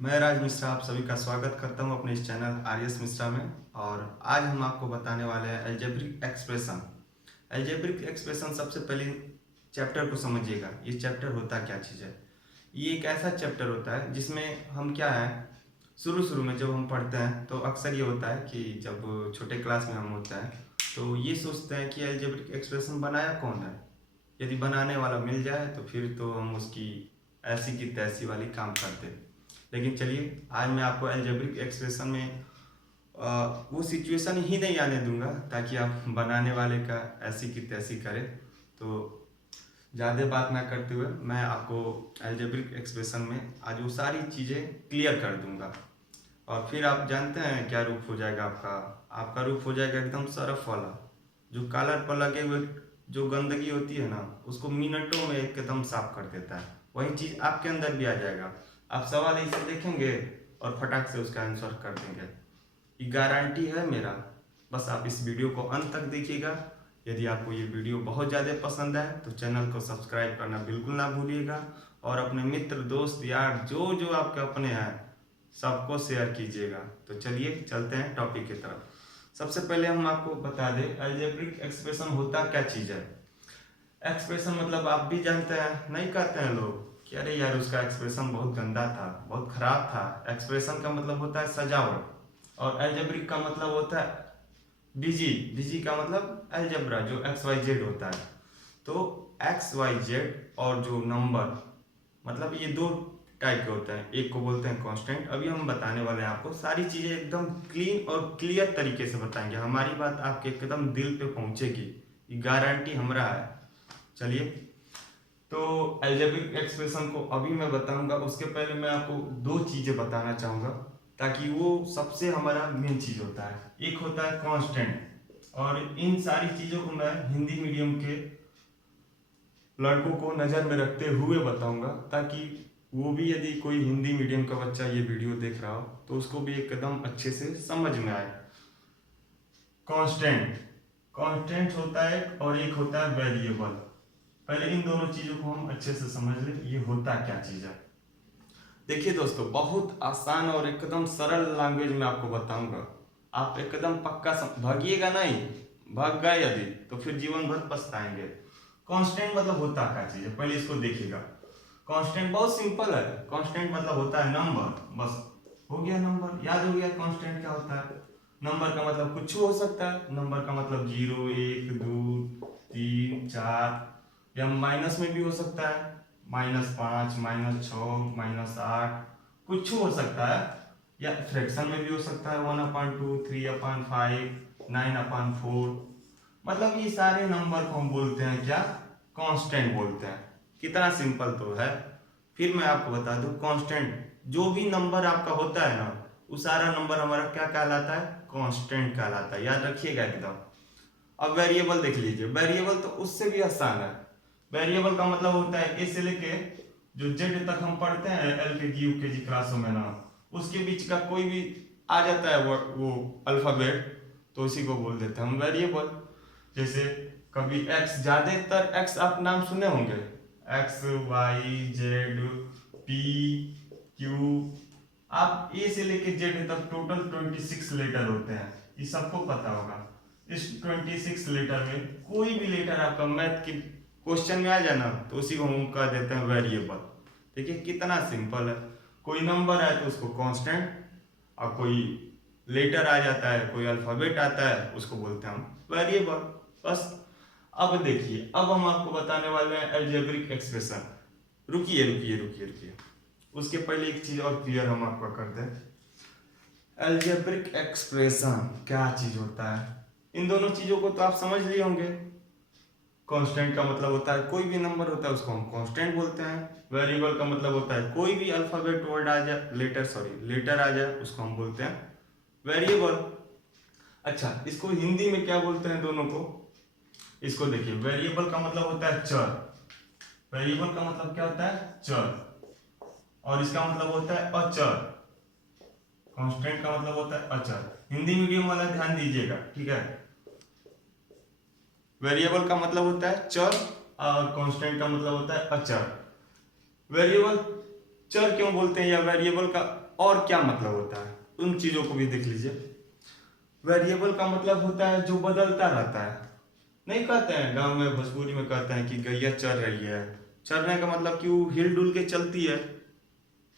मैं राज मिश्रा आप सभी का स्वागत करता हूं अपने इस चैनल आर.एस. मिश्रा में। और आज हम आपको बताने वाले हैं अलजेब्रिक एक्सप्रेशन। अलजेब्रिक एक्सप्रेशन सबसे पहले चैप्टर को समझिएगा। ये चैप्टर होता क्या चीज़ है। ये एक ऐसा चैप्टर होता है जिसमें हम क्या है, शुरू शुरू में जब हम पढ़ते हैं तो अक्सर ये होता है कि जब छोटे क्लास में हम होते हैं तो ये सोचते हैं कि अलजेब्रिक एक्सप्रेशन बनाया कौन है। यदि बनाने वाला मिल जाए तो फिर तो हम उसकी ऐसी की तैसी वाली काम करते। लेकिन चलिए, आज मैं आपको अलजेब्रिक एक्सप्रेशन में वो सिचुएशन ही नहीं आने दूंगा ताकि आप बनाने वाले का ऐसी की तैसी करें। तो ज़्यादा बात ना करते हुए मैं आपको अलजेब्रिक एक्सप्रेशन में आज वो सारी चीज़ें क्लियर कर दूंगा। और फिर आप जानते हैं क्या रूप हो जाएगा आपका। आपका रूप हो जाएगा एकदम सरफ वाला। जो कलर पर लगे हुए जो गंदगी होती है ना, उसको मिनटों में एकदम साफ कर देता है। वही चीज़ आपके अंदर भी आ जाएगा। आप सवाल इसे देखेंगे और फटाक से उसका आंसर कर देंगे। ये गारंटी है मेरा। बस आप इस वीडियो को अंत तक देखिएगा। यदि आपको ये वीडियो बहुत ज़्यादा पसंद है तो चैनल को सब्सक्राइब करना बिल्कुल ना भूलिएगा। और अपने मित्र दोस्त यार जो जो आपके अपने हैं सबको शेयर कीजिएगा। तो चलिए चलते हैं टॉपिक की तरफ। सबसे पहले हम आपको बता दें अलजेब्रिक एक्सप्रेशन होता क्या चीज़ है। एक्सप्रेशन मतलब आप भी जानते हैं, नहीं कहते हैं लोग कि अरे यार उसका एक्सप्रेशन बहुत गंदा था, बहुत खराब था। एक्सप्रेशन का मतलब होता है सजावट। और अलजेब्रिक का मतलब होता है डिजी। डिजी का मतलब अलजेब्रा जो एक्स वाई जेड होता है। तो एक्स वाई जेड और जो नंबर मतलब ये दो टाइप के होते हैं। एक को बोलते हैं कांस्टेंट। अभी हम बताने वाले हैं आपको सारी चीज़ें एकदम क्लीन और क्लियर तरीके से बताएंगे। हमारी बात आपके एकदम दिल पे पहुंचेगी, ये गारंटी हमारा है। चलिए, तो अलजेब्रिक एक्सप्रेशन को अभी मैं बताऊंगा। उसके पहले मैं आपको दो चीज़ें बताना चाहूँगा ताकि वो सबसे हमारा मेन चीज़ होता है। एक होता है कांस्टेंट। और इन सारी चीज़ों को मैं हिंदी मीडियम के लड़कों को नज़र में रखते हुए बताऊंगा ताकि वो भी, यदि कोई हिंदी मीडियम का बच्चा ये वीडियो देख रहा हो तो उसको भी एकदम अच्छे से समझ में आए। कांस्टेंट कांस्टेंट होता है और एक होता है वेरिएबल। पहले इन दोनों चीजों को हम अच्छे से समझ लें, ये होता क्या चीज है। देखिए दोस्तों, बहुत आसान और एकदम सरल लैंग्वेज में आपको बताऊंगा। आप एकदम पक्का भागिएगा नहीं। भाग गए यदि तो फिर जीवन भर पछताएंगे। कांस्टेंट मतलब होता क्या चीज है, पहले इसको देखिएगा। कांस्टेंट बहुत सिंपल है। कांस्टेंट मतलब होता है नंबर। बस हो गया, नंबर याद हो गया। कांस्टेंट क्या होता है। नंबर का मतलब कुछ हो सकता है। नंबर का मतलब 0, 1, 2, 3, 4, या माइनस में भी हो सकता है। -5, -6, -8, कुछ हो सकता है। या फ्रैक्शन में भी हो सकता है। 1/2, 3/5, 9/4। मतलब ये सारे नंबर को हम बोलते हैं क्या, कांस्टेंट बोलते हैं। कितना सिंपल तो है। फिर मैं आपको बता दूं, कांस्टेंट जो भी नंबर आपका होता है ना, वो सारा नंबर हमारा क्या कहलाता है, कांस्टेंट कहलाता है। याद रखिएगा एकदम। अब वेरिएबल देख लीजिए। वेरिएबल तो उससे भी आसान है। वेरिएबल का मतलब होता है ए से लेके जो जेड तक हम पढ़ते हैं एल के जी यू के जी क्लासों में ना, उसके बीच का कोई भी आ जाता है वो अल्फाबेट, तो उसी को बोल देते हैं हम वेरिएबल। जैसे कभी एक्स, ज्यादातर एक्स आप नाम सुने होंगे। X, Y, Z, P, Q. आप ए से लेके जेड तक टोटल 26 लेटर होते हैं, ये सबको पता होगा। इस 26 लेटर में कोई भी लेटर आपका मैथ की क्वेश्चन में आ जाए ना तो उसी को हम कह देते हैं वेरिएबल। देखिए कितना सिंपल है। कोई नंबर है तो उसको कांस्टेंट, और कोई लेटर आ जाता है, कोई अल्फाबेट आता है, उसको बोलते हैं हम वेरिएबल। बस। अब देखिए, अब हम आपको बताने वाले हैं अलजेब्रिक एक्सप्रेशन। रुकिए रुकिए रुकिए रुकिए, उसके पहले एक चीज और क्लियर हम आपको कर दें। अलजेब्रिक एक्सप्रेशन क्या चीज होता है। इन दोनों चीजों को तो आप समझ लिए होंगे। कांस्टेंट का मतलब होता है कोई भी नंबर होता है उसको हम कांस्टेंट बोलते हैं। वेरिएबल का मतलब होता है कोई भी अल्फाबेट वर्ड आ जाए, लेटर आ जाए, उसको हम बोलते हैं वेरिएबल। अच्छा, इसको हिंदी में क्या बोलते हैं दोनों को। इसको देखिए, वेरिएबल का मतलब होता है चर। वेरिएबल का मतलब क्या होता है, चर। और इसका मतलब होता है अचर। कांस्टेंट का मतलब होता है अचर। हिंदी मीडियम वाला ध्यान दीजिएगा, ठीक है। वेरिएबल का मतलब होता है चर और कांस्टेंट का मतलब होता है अचर। वेरिएबल चर क्यों बोलते हैं या वेरिएबल का और क्या मतलब होता है, उन चीजों को भी देख लीजिए। वेरिएबल का मतलब होता है जो बदलता रहता है। नहीं कहते हैं गांव में, भोजपुरी में कहते हैं कि गैया चर रही है। चरने का मतलब कि वो हिल डुल के चलती है,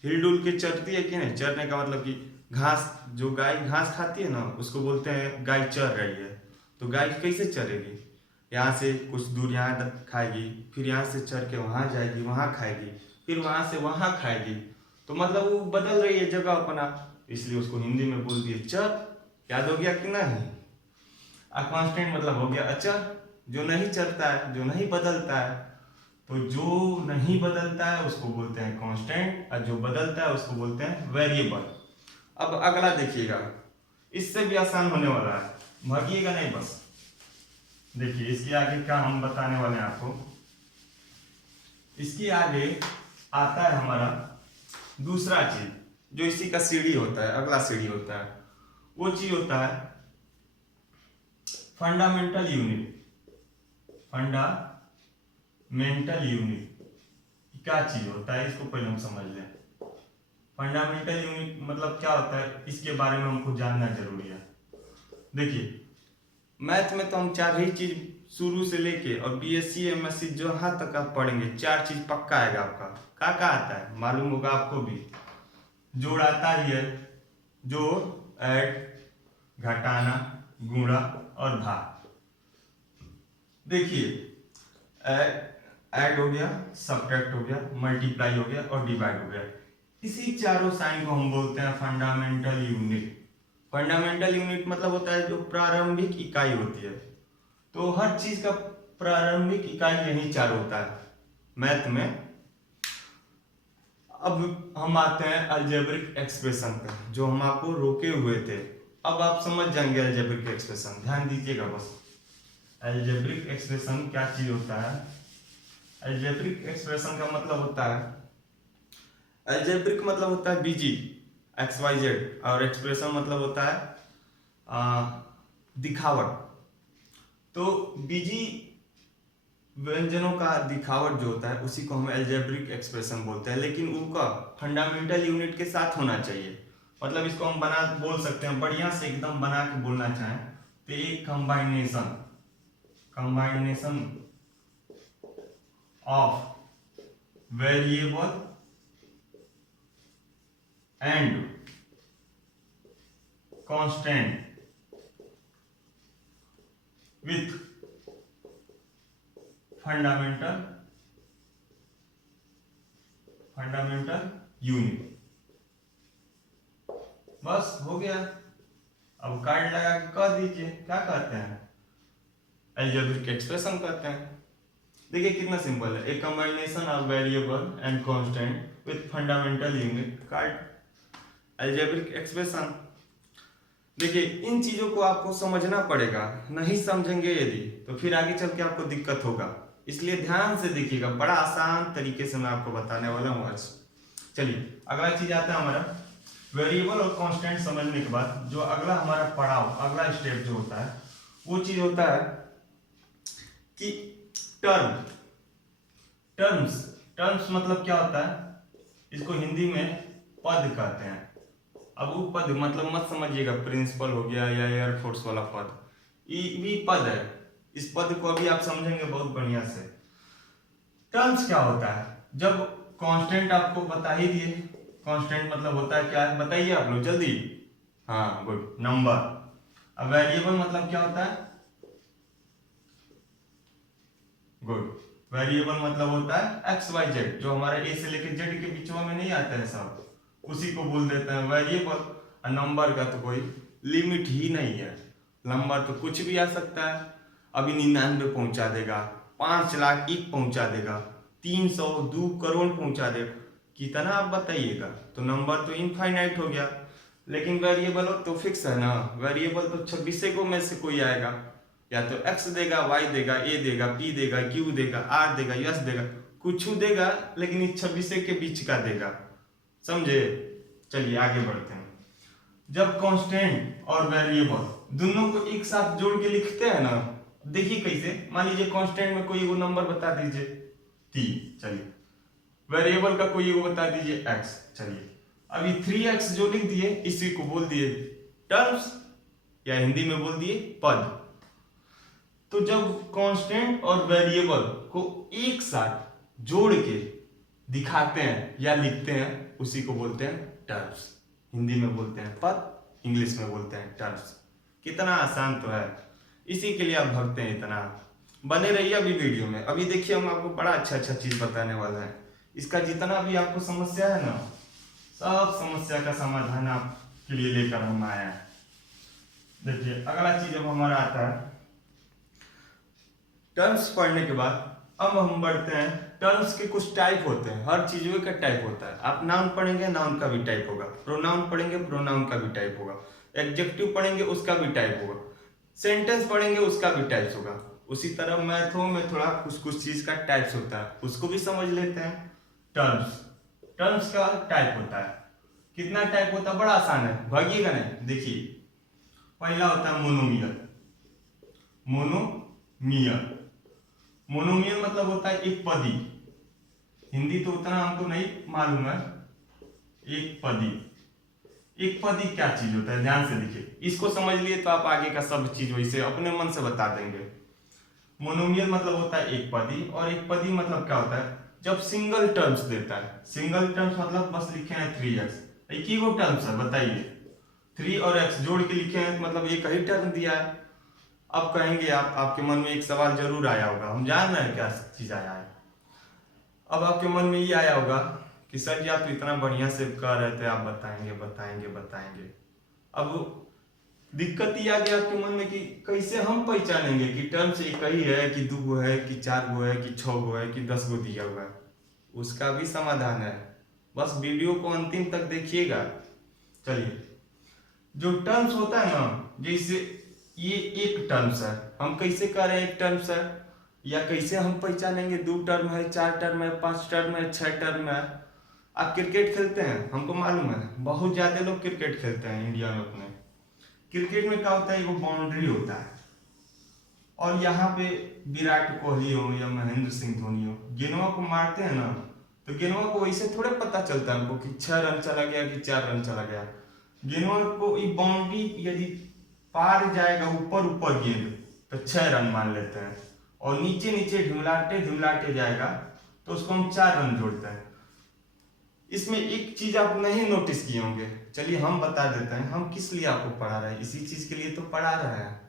हिल डुल के चरती है कि नहीं। चरने का मतलब कि घास, जो गाय घास खाती है ना, उसको बोलते हैं गाय चर रही है। तो गाय कैसे चरेगी, यहाँ से कुछ दूर यहाँ खाएगी, फिर यहाँ से चर के वहाँ जाएगी, वहाँ खाएगी, फिर वहाँ से वहाँ खाएगी। तो मतलब वो बदल रही है जगह अपना, इसलिए उसको हिंदी में बोल दिए चर। याद हो गया कि नहीं। कांस्टेंट मतलब हो गया अचर, जो नहीं चलता है, जो नहीं बदलता है। तो जो नहीं बदलता है उसको बोलते हैं कांस्टेंट, और जो बदलता है उसको बोलते हैं वेरिएबल। अब अगला देखिएगा, इससे भी आसान होने वाला है, भागिएगा नहीं बस। देखिए इसके आगे क्या हम बताने वाले हैं आपको। इसके आगे आता है हमारा दूसरा चीज, जो इसी का सीढ़ी होता है, अगला सीढ़ी होता है। वो चीज होता है फंडामेंटल यूनिट। फंडामेंटल यूनिट क्या चीज होता है, इसको पहले हम समझ लें। फंडामेंटल यूनिट मतलब क्या होता है, इसके बारे में हमको जानना जरूरी है। देखिए मैथ में तो हम चार ही चीज शुरू से लेके और बीएससी एमएससी जहाँ तक आप पढ़ेंगे, चार चीज पक्का आएगा आपका। क्या आता है मालूम होगा आपको भी। जोड़ आता ही है, जोड़, ऐड, घटाना, गुणा और भाग। देखिए ऐड हो गया, सब्ट्रैक्ट हो गया, मल्टीप्लाई हो गया और डिवाइड हो गया। इसी चारों साइन को हम बोलते हैं फंडामेंटल यूनिट। फंडामेंटल यूनिट मतलब होता है जो प्रारंभिक इकाई होती है। तो हर चीज का प्रारंभिक इकाई यही चार होता है मैथ में। अब हम आते हैं अलजेब्रिक एक्सप्रेशन पे, जो हम आपको रोके हुए थे। अब आप समझ जाएंगे अलजेब्रिक एक्सप्रेशन, ध्यान दीजिएगा बस। अलजेब्रिक एक्सप्रेशन क्या चीज होता है। अलजेब्रिक एक्सप्रेशन का मतलब होता है, अलजेब्रिक मतलब होता है बीजी XYZ, और एक्सप्रेशन मतलब होता है दिखावट। तो बीजी व्यंजनों का दिखावट जो होता है उसी को हम अलजेब्रिक एक्सप्रेशन बोलते हैं, लेकिन उसका फंडामेंटल यूनिट के साथ होना चाहिए। मतलब इसको हम बना बोल सकते हैं, बढ़िया से एकदम बना के बोलना चाहें तो एक कंबाइनेशन of variable and constant with fundamental unit. बस हो गया। अब कार्ड लगा के कह दीजिए क्या कहते हैं, अलजेब्रिक एक्सप्रेशन कहते हैं। देखिए कितना सिंपल है, एक कंबाइनेशन of variable and constant with fundamental unit card algebraic expression. देखिए इन चीजों को आपको समझना पड़ेगा, नहीं समझेंगे यदि तो फिर आगे चल के आपको दिक्कत होगा। इसलिए ध्यान से देखिएगा, बड़ा आसान तरीके से मैं आपको बताने वाला हूँ आज। चलिए अगला चीज आता है हमारा वेरिएबल और कांस्टेंट। समझने के बाद जो अगला हमारा पड़ाव, अगला स्टेप जो होता है वो चीज होता है कि टर्म्स मतलब क्या होता है, इसको हिंदी में पद कहते हैं। अब वो पद मतलब मत समझिएगा प्रिंसिपल हो गया या एयरफोर्स वाला पद, ये भी पद है। इस पद को अभी आप समझेंगे बहुत बढ़िया से। टर्म्स क्या होता है, जब कांस्टेंट आपको बता ही दिए, कांस्टेंट मतलब होता है क्या है बताइए आप लोग जल्दी। हाँ गुड, नंबर। अब वेरिएबल मतलब क्या होता है, गुड, वेरिएबल मतलब होता है XYZ, जो हमारे A से लेकर Z के बीच में नहीं आता है सब, उसी को बोल देते हैं वेरिएबल। और नंबर का तो कोई लिमिट ही नहीं है, नंबर तो कुछ भी आ सकता है। अभी 99 पहुंचा देगा, 5 लाख 1 पहुंचा देगा, 302 करोड़ पहुंचा देगा, कितना आप बताइएगा। तो नंबर तो इनफाइनाइट हो गया, लेकिन वेरिएबल तो फिक्स है ना। वेरिएबल तो 26 को में से कोई आएगा, या तो X देगा, Y देगा, A देगा, P देगा, Q देगा, R देगा, S देगा, कुछ देगा, लेकिन इस 26 के बीच का देगा, समझे। चलिए आगे बढ़ते हैं। जब कांस्टेंट और वेरिएबल दोनों को एक साथ जोड़ के लिखते हैं ना, देखिए कैसे। मान लीजिए कांस्टेंट में कोई वो नंबर बता दीजिए 3, चलिए वेरिएबल का कोई वो बता दीजिए एक्स। चलिए अभी 3x जो लिख दिए इसी को बोल दिए टर्म्स, या हिंदी में बोल दिए पद। तो जब कांस्टेंट और वेरिएबल को एक साथ जोड़ के दिखाते हैं या लिखते हैं उसी को बोलते हैं टर्म्स। हिंदी में बोलते हैं पद, इंग्लिश में बोलते हैं टर्म्स। कितना आसान तो है, इसी के लिए आप भगते हैं इतना। बने रहिए अभी वीडियो में। अभी देखिए हम आपको बड़ा अच्छा अच्छा चीज बताने वाला है। इसका जितना भी आपको समस्या है ना, सब समस्या का समाधान आपके लिए लेकर हम आए हैं। देखिए अगला चीज अब हमारा आता है टर्म्स पढ़ने के बाद। अब हम बढ़ते हैं, टर्म्स के कुछ टाइप होते हैं, हर चीजों का टाइप होता है। आप नाउन पढ़ेंगे नाउन का भी टाइप होगा, प्रोनाउन पढ़ेंगे प्रोनाउन का भी टाइप होगा, एडजेक्टिव पढ़ेंगे उसका भी टाइप होगा, सेंटेंस पढ़ेंगे उसका भी टाइप्स होगा। उसी तरह मैथों में थोड़ा कुछ कुछ चीज का टाइप्स होता है, उसको भी समझ लेते हैं। टर्म्स, टर्म्स का टाइप होता है। कितना टाइप होता है, बड़ा आसान है, भागिएगा नहीं। देखिए पहला होता है मोनोमियल। मोनोमियल, मोनोमियल मतलब होता है एक पदी। हिंदी तो उतना हमको नहीं मालूम है। एक पदी, एक पदी क्या चीज होता है, ध्यान से देखिए। इसको समझ लिए तो आप आगे का सब चीज वैसे अपने मन से बता देंगे। मोनोमियल मतलब होता है एक पदी, और एक पदी मतलब क्या होता है, जब सिंगल टर्म्स देता है। सिंगल टर्म्स मतलब बस लिखे हैं 3x, एक ही वो टर्म्स है, बताइए 3 और x जोड़ के लिखे हैं मतलब एक ही टर्म दिया है। अब कहेंगे आप, आपके मन में एक सवाल जरूर आया होगा, हम जान रहे हैं क्या चीज आया है। अब आपके मन में ये आया होगा कि सर जी आप इतना बढ़िया से कह रहे थे, आप बताएंगे बताएंगे बताएंगे। अब दिक्कत ये आ गई आपके मन में कि कैसे हम पहचानेंगे कि टर्म्स एक ही है कि 2 गो है कि 4 गो है कि 6 गो है कि 10 गो दिया हुआ है। उसका भी समाधान है, बस वीडियो को अंतिम तक देखिएगा। चलिए, जो टर्म्स होता है ना, जैसे ये एक टर्म्स है, हम कैसे कह रहे हैं एक टर्म्स है, या कैसे हम पहचानेंगे 2 टर्म है, 4 टर्म है, 5 टर्म है, 6 टर्म है। आप क्रिकेट खेलते हैं, हमको मालूम है बहुत ज्यादा लोग क्रिकेट खेलते हैं इंडिया में अपने। क्रिकेट में क्या होता है, वो बाउंड्री होता है, और यहाँ पे विराट कोहली हो या महेंद्र सिंह धोनी हो, गेंदवा को मारते हैं ना, तो गेंदवा को वैसे थोड़े पता चलता है हमको कि 6 रन चला गया कि 4 रन चला गया। गेंदवा को ये बाउंड्री यदि पार जाएगा ऊपर ऊपर गेंद तो 6 रन मान लेते हैं, और नीचे नीचे ढुलाते ढुलाते जाएगा तो उसको हम 4 रन जोड़ते हैं। इसमें एक चीज आप नहीं नोटिस किए होंगे, चलिए हम बता देते हैं, हम किस लिए आपको पढ़ा रहे हैं, इसी चीज के लिए तो पढ़ा रहे हैं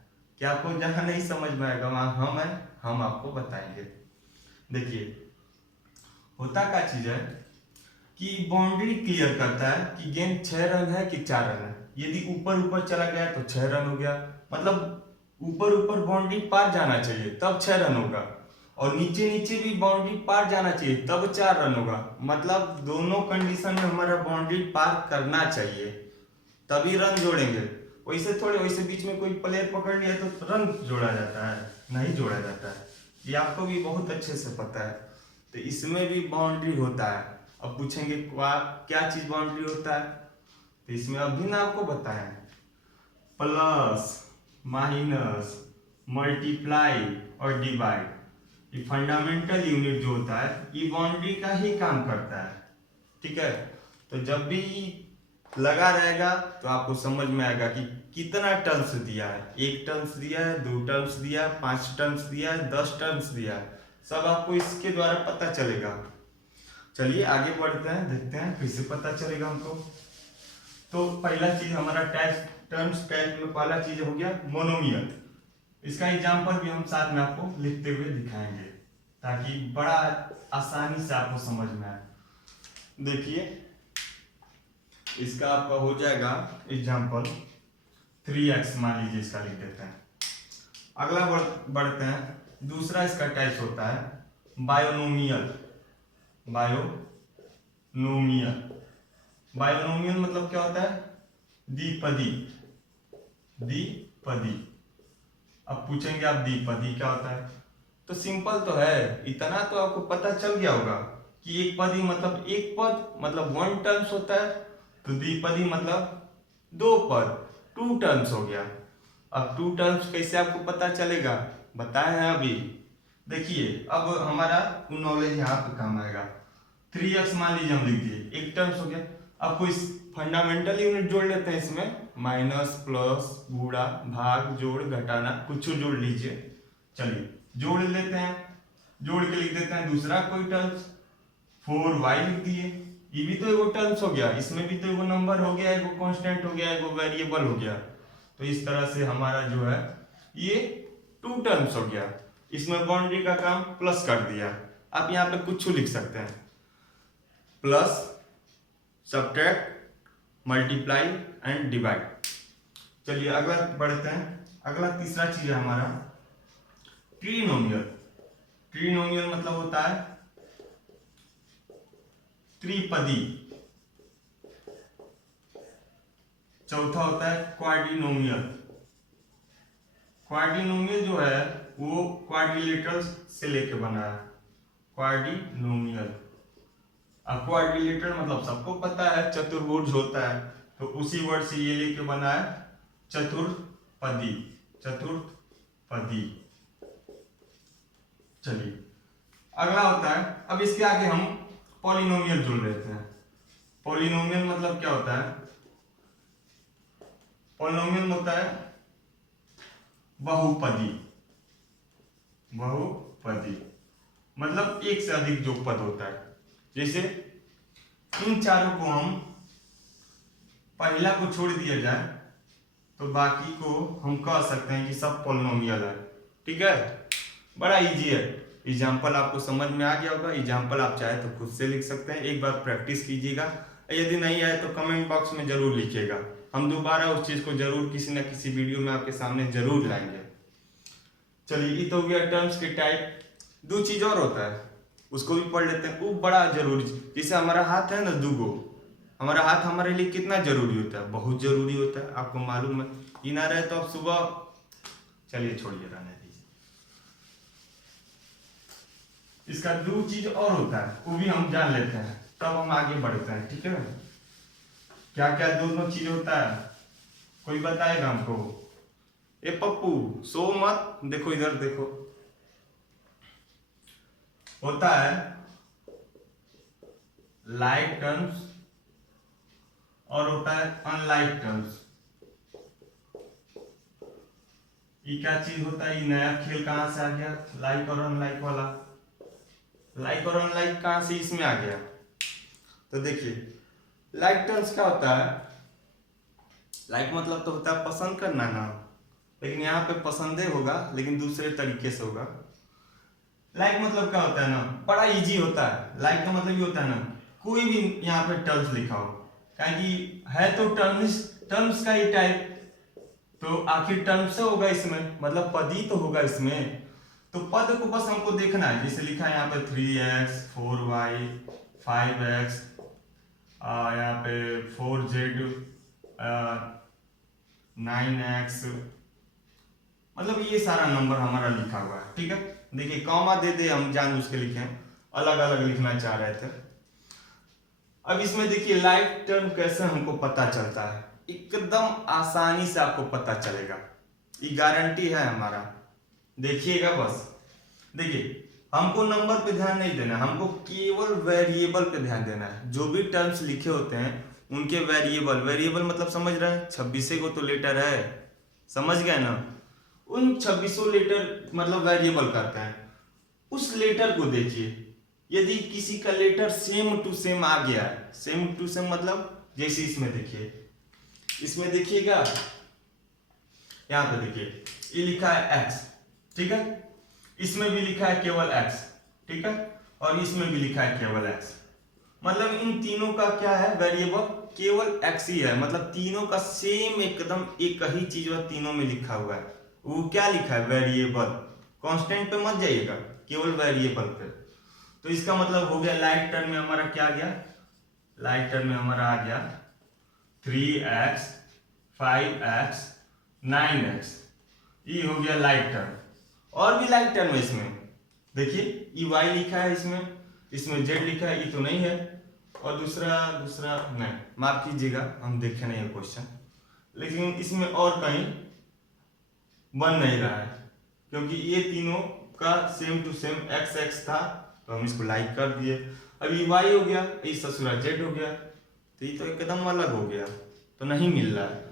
कि आपको जहां नहीं समझ में आएगा वहां हम हैं, हम आपको बताएंगे। देखिए होता क्या चीज है कि बाउंड्री क्लियर करता है कि गेंद 6 रन है कि 4 रन है। यदि ऊपर ऊपर चला गया तो 6 रन हो गया, मतलब ऊपर ऊपर बाउंड्री पार जाना चाहिए तब 6 रन होगा, और नीचे नीचे भी बाउंड्री पार जाना चाहिए तब 4 रन होगा। मतलब दोनों कंडीशन में हमारा बाउंड्री पार करना चाहिए तभी रन जोड़ेंगे। वैसे थोड़े, वैसे बीच में कोई प्लेयर पकड़ लिया तो रन जोड़ा जाता है, नहीं जोड़ा जाता है, ये आपको भी बहुत अच्छे से पता है। तो इसमें भी बाउंड्री होता है। अब पूछेंगे क्या चीज बाउंड्री होता है, तो इसमें अभी ना आपको बताया, प्लस माइनस मल्टीप्लाई और डिवाइड, ये फंडामेंटल यूनिट जो होता है ये बाउंड्री का ही काम करता है। ठीक है, तो जब भी लगा रहेगा तो आपको समझ में आएगा कि कितना टर्म्स दिया है, 1 टर्म्स दिया है, 2 टर्म्स दिया है, 5 टर्म्स दिया है, 10 टर्म्स दिया है, सब आपको इसके द्वारा पता चलेगा। चलिए आगे बढ़ते हैं, देखते हैं कैसे पता चलेगा हमको। तो पहला चीज हमारा टर्म्स टाइप में पहला चीज हो गया मोनोमियल। इसका एग्जाम्पल भी हम साथ में आपको लिखते हुए दिखाएंगे ताकि बड़ा आसानी से आपको समझ में आए। देखिए इसका आपका हो जाएगा एग्जाम्पल 3x, मान लीजिए इसका लिख देते हैं। अगला बढ़ते हैं, दूसरा इसका टाइप होता है बायोनोमियल। बायोनोमियल, बायोनोमियल मतलब क्या होता है, द्विपदी। द्विपदी, अब पूछेंगे आप द्विपदी क्या होता है, तो सिंपल तो है, इतना तो आपको पता चल गया होगा कि एक पदी मतलब एक पद मतलब 1 टर्म्स होता है, तो द्विपदी मतलब 2 पद 2 टर्म्स हो गया। अब 2 टर्म्स कैसे आपको पता चलेगा, बताए हैं अभी। देखिए अब हमारा नॉलेज यहाँ पे काम आएगा। 3x मान लीजिए हम लिख दिए, एक टर्म्स हो गया। अब कोई फंडामेंटल यूनिट जोड़ लेते हैं इसमें, माइनस प्लस गुणा भाग जोड़ घटाना कुछ जोड़ लीजिए। चलिए जोड़ लेते हैं, जोड़ के लिख देते हैं दूसरा कोई टर्म्स, 4y लिख दिए। ये भी तो एगो टर्म्स हो गया, इसमें भी तो एगो नंबर हो गया, एगो कांस्टेंट हो गया, एगो वेरिएबल हो गया। तो इस तरह से हमारा जो है ये 2 टर्म्स हो गया। इसमें बाउंड्री का काम प्लस कर दिया। आप यहाँ पे कुछ लिख सकते हैं, plus subtract multiply and divide. चलिए अगला बढ़ते हैं। अगला तीसरा चीज है हमारा ट्रिनोमियल। ट्रिनोमियल मतलब होता है त्रिपदी। चौथा होता है क्वाड्रिनोमियल। क्वाड्रिनोमियल जो है वो क्वाड्रिलेटरल से लेके बना है, क्वाड्रिनोमियल। अब क्वाड्रिलेटरल मतलब सबको पता है चतुर्भुज होता है, तो उसी वर्ड से ये लेके बना है चतुर्पदी। चतुर्पदी। चलिए अगला होता है, अब इसके आगे हम पॉलिनोमियल जोड़ लेते हैं। पॉलिनोमियल मतलब क्या होता है? पॉलिनोमियल होता है बहुपदी। बहुपदी मतलब एक से अधिक जो पद होता है। जैसे इन चारों को हम पहला को छोड़ दिया जाए तो बाकी को हम कह सकते हैं कि सब पॉलिनोमियल है। ठीक है, बड़ा इजी है। एग्जाम्पल आपको समझ में आ गया होगा। एग्जाम्पल आप चाहे तो खुद से लिख सकते हैं, एक बार प्रैक्टिस कीजिएगा। यदि नहीं आए तो कमेंट बॉक्स में जरूर लिखिएगा, हम दोबारा उस चीज को जरूर किसी न किसी वीडियो में आपके सामने जरूर लाएंगे। चलिए ये तो हो गया टर्म्स के टाइप। 2 चीज और होता है, उसको भी पढ़ लेते हैं, वो बड़ा जरूरी। जैसे हमारा हाथ है ना, 2 गो, हमारा हाथ हमारे लिए कितना जरूरी होता है? बहुत जरूरी होता है, आपको मालूम है। ये ना रहे तो आप सुबह, चलिए छोड़िए रहने दीजिए। इसका 2 चीज और होता है, वो भी हम जान लेते हैं, तब हम आगे बढ़ते हैं। ठीक है, क्या क्या दोनों चीज होता है कोई बताएगा हमको? ए पप्पू सो मत, देखो इधर देखो। होता है लाइक टर्म्स और होता है अनलाइक टर्म्स। ये क्या चीज होता है? ये नया खेल कहां से आ गया? लाइक और अनलाइक वाला। लाइक और अनलाइक कहां से इसमें आ गया? तो देखिए लाइक टर्म्स क्या होता है? लाइक मतलब तो होता है पसंद करना ना, लेकिन यहाँ पे पसंदे होगा लेकिन दूसरे तरीके से होगा। लाइक मतलब क्या होता है ना, बड़ा इजी होता है। लाइक का मतलब ये होता है ना, कोई भी यहाँ पे टर्म्स लिखा हो, कि है तो टर्म्स का ही टाइप, तो आखिर टर्म्स से होगा इसमें, मतलब पद ही तो होगा इसमें। तो पद को बस हमको देखना है। जैसे लिखा है यहाँ पे 3x 4y 5x, यहाँ पे 4z 9x, मतलब ये सारा नंबर हमारा लिखा हुआ है। ठीक है, देखिए कॉमा दे दे, हम जानबूझ के लिखे, अलग अलग लिखना चाह रहे थे। अब इसमें देखिए लाइक टर्म कैसे हमको पता चलता है, एकदम आसानी से आपको पता चलेगा, ये गारंटी है हमारा। देखिएगा बस, देखिए हमको नंबर पे ध्यान नहीं देना, हमको केवल वेरिएबल पे ध्यान देना है। जो भी टर्म्स लिखे होते हैं उनके वेरिएबल, वेरिएबल मतलब समझ रहे हैं, 26 को तो लेटर है, समझ गए ना? उन 26 लेटर मतलब वेरिएबल करते हैं। उस लेटर को देखिए, यदि किसी का लेटर सेम टू सेम आ गया है, सेम टू सेम मतलब जैसे इसमें देखिए, इसमें देखिएगा यहाँ पे देखिए ये लिखा है x, ठीक है, इसमें भी लिखा है केवल x, ठीक है, और इसमें भी लिखा है केवल x। मतलब इन तीनों का क्या है? वेरिएबल केवल x ही है। मतलब तीनों का सेम एकदम एक ही चीज तीनों में लिखा हुआ है। वो क्या लिखा है? वेरिएबल। कांस्टेंट पे मत जाइएगा, केवल वेरिएबल पे। तो इसका मतलब हो गया लाइक टर्म में हमारा क्या आ गया? लाइक टर्म में हमारा आ गया 3x 5x 9x, ये हो गया लाइक टर्म। और भी लाइक टर्म है इसमें, देखिए ये y लिखा है, इसमें z लिखा है, ये तो नहीं है, और दूसरा नहीं, माफ कीजिएगा हम देखे नहीं है क्वेश्चन, लेकिन इसमें और कहीं बन नहीं रहा है, क्योंकि ये तीनों का सेम टू सेम x था, तो हम इसको लाइक कर दिए। अभी y हो गया, ये ससुरा z हो गया, तो ये तो एकदम अलग हो गया, तो नहीं मिल रहा है।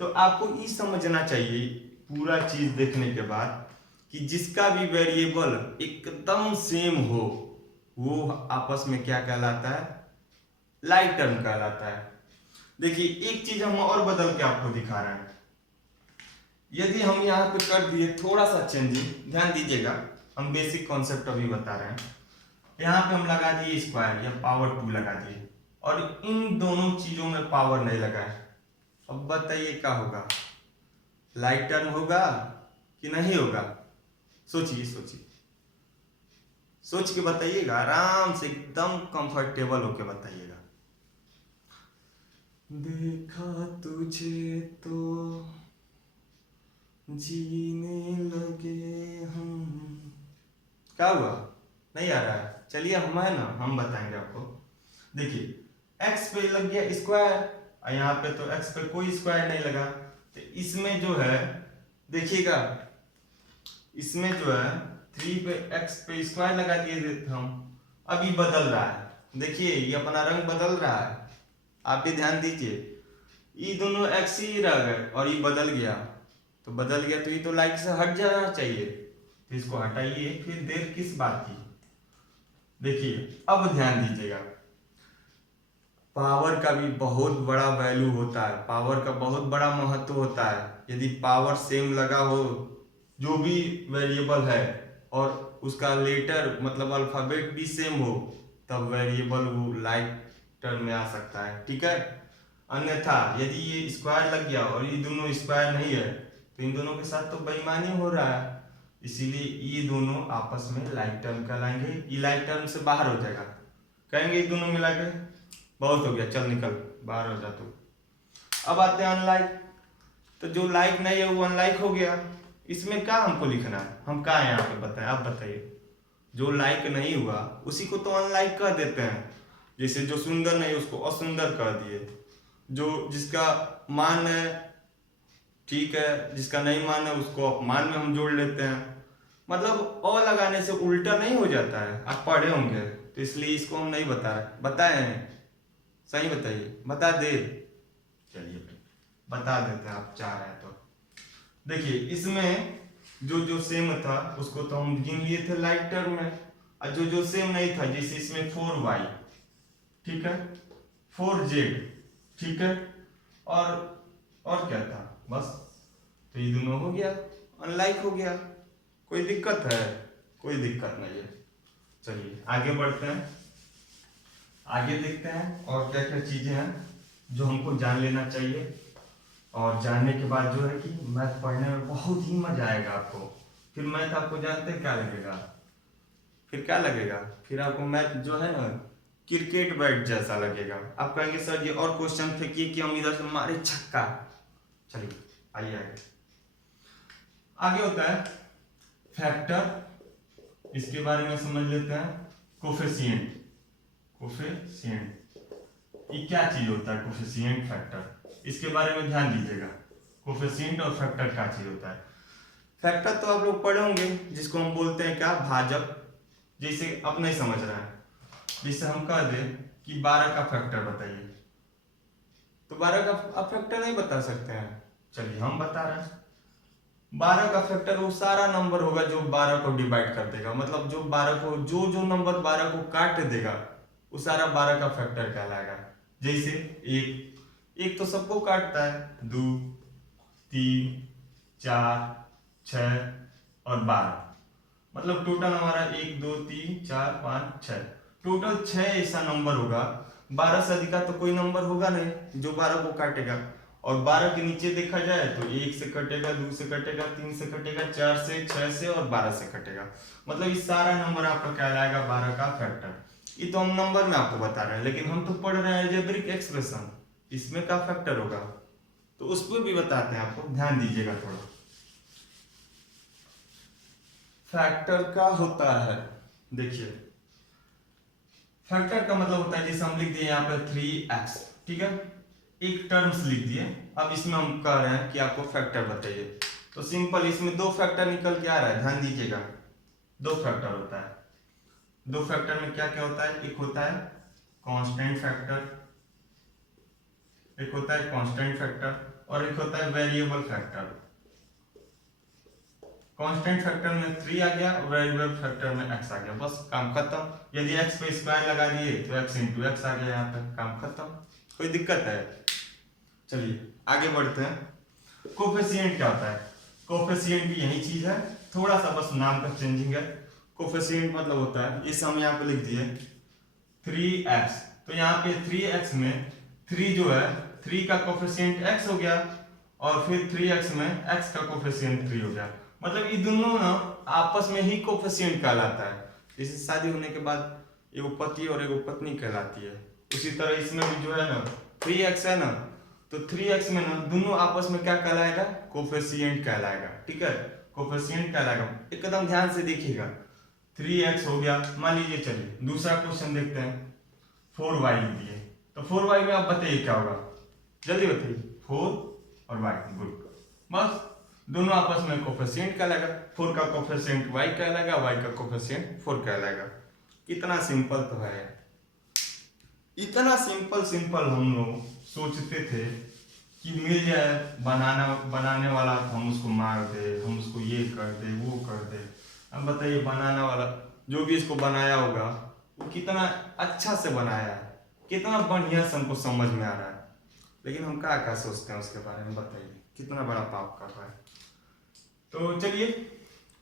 तो आपको ये समझना चाहिए पूरा चीज देखने के बाद कि जिसका भी वेरिएबल एकदम सेम हो वो आपस में क्या कहलाता है, लाइक टर्म कहलाता है। देखिए एक चीज हम और बदल के आपको दिखा रहे हैं। यदि हम यहाँ पे कर दिए थोड़ा सा चेंजिंग, ध्यान दीजिएगा, हम बेसिक कॉन्सेप्ट अभी बता रहे हैं। यहाँ पे हम लगा दिए स्क्वायर या पावर 2 लगा दिए और इन दोनों चीजों में पावर नहीं लगा है। अब बताइए क्या होगा, लाइक टर्म होगा कि नहीं होगा? सोचिए सोचिए, सोच के बताइएगा, आराम से एकदम कंफर्टेबल होके बताइएगा। देखा तुझे तो जीने लगे हम, क्या हुआ? नहीं आ रहा है? चलिए हम है ना, हम बताएंगे आपको। देखिए x पे लग गया स्क्वायर और यहाँ पे तो x पे कोई स्क्वायर नहीं लगा, तो इसमें जो है देखिएगा, इसमें जो है 3 पे x पे स्क्वायर लगा दिए थे हम। अभी बदल रहा है, देखिए ये अपना रंग बदल रहा है, आप भी ध्यान दीजिए। ये दोनों x ही रह गए और ये बदल गया, तो बदल गया तो ये तो लाइक से हट जाना चाहिए, तो इसको हटाइए, फिर देर किस बात की। देखिए अब ध्यान दीजिएगा, पावर का भी बहुत बड़ा वैल्यू होता है, पावर का बहुत बड़ा महत्व होता है। यदि पावर सेम लगा हो जो भी वेरिएबल है और उसका लेटर मतलब अल्फाबेट भी सेम हो, तब वेरिएबल वो लाइक टर्म में आ सकता है, ठीक है। अन्यथा यदि ये स्क्वायर लग गया और ये दोनों स्क्वायर नहीं है तो इन दोनों के साथ तो बेईमानी हो रहा है, इसीलिए ये दोनों आपस में लाइक टर्म कहलाएंगे। ये लाइक टर्म से बाहर हो जाएगा, कहेंगे ये दोनों मिला के बहुत हो गया, चल निकल बाहर हो जा तू। अब आते हैं अनलाइक, तो जो लाइक नहीं है वो अनलाइक हो गया। इसमें क्या हमको लिखना है, हम क्या यहाँ पे बताएं, आप बताइए। जो लाइक नहीं हुआ उसी को तो अनलाइक कह देते हैं, जैसे जो सुंदर नहीं उसको असुंदर कह दिए, जो जिसका मान है ठीक है, जिसका नहीं मान है उसको अपमान में हम जोड़ लेते हैं। मतलब अ लगाने से उल्टा नहीं हो जाता है, आप पढ़े होंगे, तो इसलिए इसको हम नहीं बता रहे, बताए हैं सही, बताइए, बता दे, चलिए बता देते हैं आप चाह रहे हैं तो। देखिए इसमें जो जो सेम था उसको तो हम गिन लिए थे लाइक टर्म में, और जो जो सेम नहीं था, जैसे इसमें 4y ठीक है, 4z ठीक है, और क्या था, बस तो ये दोनों हो गया, अनलाइक हो गया। कोई दिक्कत है? कोई दिक्कत नहीं है। चलिए आगे बढ़ते हैं, आगे देखते हैं और क्या क्या चीजें हैं जो हमको जान लेना चाहिए। और जानने के बाद जो है कि मैथ पढ़ने में बहुत ही मजा आएगा आपको। फिर मैथ आपको जानते क्या लगेगा, फिर क्या लगेगा, फिर आपको मैथ जो है ना क्रिकेट बैट जैसा लगेगा। आप कहेंगे सर ये और क्वेश्चन फेंकिए कि हम इधर से मारे छक्का। चलिए आइए आगे होता है फैक्टर, इसके बारे में समझ लेते हैं। कोफिशिएंट, कोफिशिएंट ये क्या चीज होता है, कोफिशिएंट फैक्टर, इसके बारे में ध्यान दीजिएगा। कोफिशिएंट और फैक्टर क्या चीज होता है। फैक्टर तो आप लोग पढ़े होंगे, जिसको हम बोलते हैं क्या, भाजक। जैसे अब नहीं समझ रहे हैं, जैसे हम कह दें कि 12 का फैक्टर बताइए, तो 12 का आप फैक्टर नहीं बता सकते हैं, चलिए हम बता रहे हैं। 12 का फैक्टर वो सारा नंबर होगा जो 12 को डिवाइड कर देगा, मतलब जो 12 को जो नंबर 12 को काट देगा वो सारा 12 का फैक्टर कहलाएगा। जैसे एक तो सबको काटता है, 2 3 4 6 और 12, मतलब टोटल हमारा 1 2 3 4 5 6, टोटल 6 ऐसा नंबर होगा। 12 से अधिक तो कोई नंबर होगा नहीं जो 12 को काटेगा। और 12 के नीचे देखा जाए तो 1 से कटेगा, 2 से कटेगा, 3 से कटेगा, 4 से, 6 से और 12 से कटेगा, मतलब ये सारा नंबर आपका कहलाएगा 12 का फैक्टर। ये तो हम नंबर में आपको बता रहे हैं, लेकिन हम तो पढ़ रहे हैं अलजेब्रिक एक्सप्रेशन, इसमें का फैक्टर होगा, तो उस पर भी बताते हैं आपको, ध्यान दीजिएगा थोड़ा। फैक्टर का होता है, देखिए फैक्टर का मतलब होता है, जैसे हम लिख दिए यहाँ पे 3x, ठीक है, एक टर्म्स लिख दिए। अब इसमें हम कह रहे हैं कि आपको फैक्टर बताइए, तो सिंपल इसमें 2 फैक्टर निकल के आ रहा है, ध्यान दीजिएगा 2 फैक्टर होता है। दो फैक्टर में क्या क्या होता है, एक होता है कांस्टेंट फैक्टर, एक होता है कांस्टेंट फैक्टर और एक होता है वेरिएबल फैक्टर। कांस्टेंट फैक्टर में 3 आ गया, वेरिएबल फैक्टर में x आ गया, बस काम खत्म। यदि x पे स्क्वायर लगा दिए तो x इंटू एक्स आ गया, यहाँ पे काम खत्म। कोई दिक्कत है? चलिए आगे बढ़ते हैं। कोफिशिएंट क्या होता है? कोफिशिएंट भी यही चीज है, थोड़ा सा बस नाम का चेंजिंग है। कोफिशिएंट मतलब होता है, इस हम यहाँ पे लिख दिए 3x, तो यहाँ पे 3x में 3 जो है 3 का कोफिशिएंट x हो गया और फिर 3x में x का कोफिशिएंट 3 हो गया। मतलब ये दोनों ना आपस में ही कोफिशिएंट कहलाता है। जैसे शादी होने के बाद एगो पति और एगो पत्नी कहलाती है, उसी तरह इसमें भी जो है ना 3x है ना, तो 3x में ना दोनों आपस में क्या कहलाएगा? कोफिशिएंट कहलाएगा। ठीक है, कोफिशिएंट कहलाएगा, एकदम ध्यान से देखिएगा। 3x हो गया, मान लीजिए। चलिए दूसरा क्वेश्चन देखते हैं। 4y दिए, तो 4y में आप बताइए क्या होगा, जल्दी बताइए। 4 और y, गुड। बस दोनों आपस में कोफिशिएंट कहलाएगा, 4 का कोफिशिएंट y कहलाएगा, y का कोफिशिएंट 4 कहलाएगा। कितना सिंपल तो है, इतना सिंपल हम लोग सोचते थे कि मिल जाए बनाने वाला, तो हम उसको मार दे, हम उसको ये कर दे वो कर दे। अब बताइए बनाने वाला जो भी इसको बनाया होगा वो कितना अच्छा से बनाया है, कितना बढ़िया से हमको समझ में आ रहा है, लेकिन हम क्या क्या सोचते हैं उसके बारे में, बताइए कितना बड़ा पाप कर रहा है। तो चलिए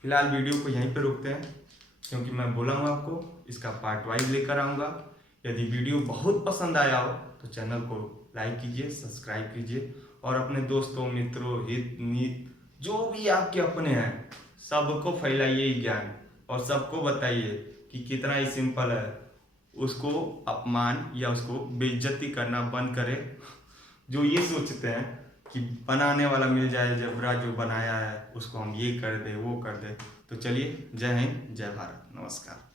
फिलहाल वीडियो को यहीं पे रोकते हैं, क्योंकि मैं बोला हूँ आपको इसका पार्ट वाइज लेकर आऊँगा। यदि वीडियो बहुत पसंद आया हो तो चैनल को लाइक कीजिए, सब्सक्राइब कीजिए और अपने दोस्तों, मित्रों, हित नीत जो भी आपके अपने हैं सबको फैलाइए ज्ञान और सबको बताइए कि कितना ही सिंपल है। उसको अपमान या उसको बेइज्जती करना बंद करें, जो ये सोचते हैं कि बनाने वाला मिल जाए, जबरा जो बनाया है उसको हम ये कर दे वो कर दे। तो चलिए, जय हिंद, जय भारत, नमस्कार।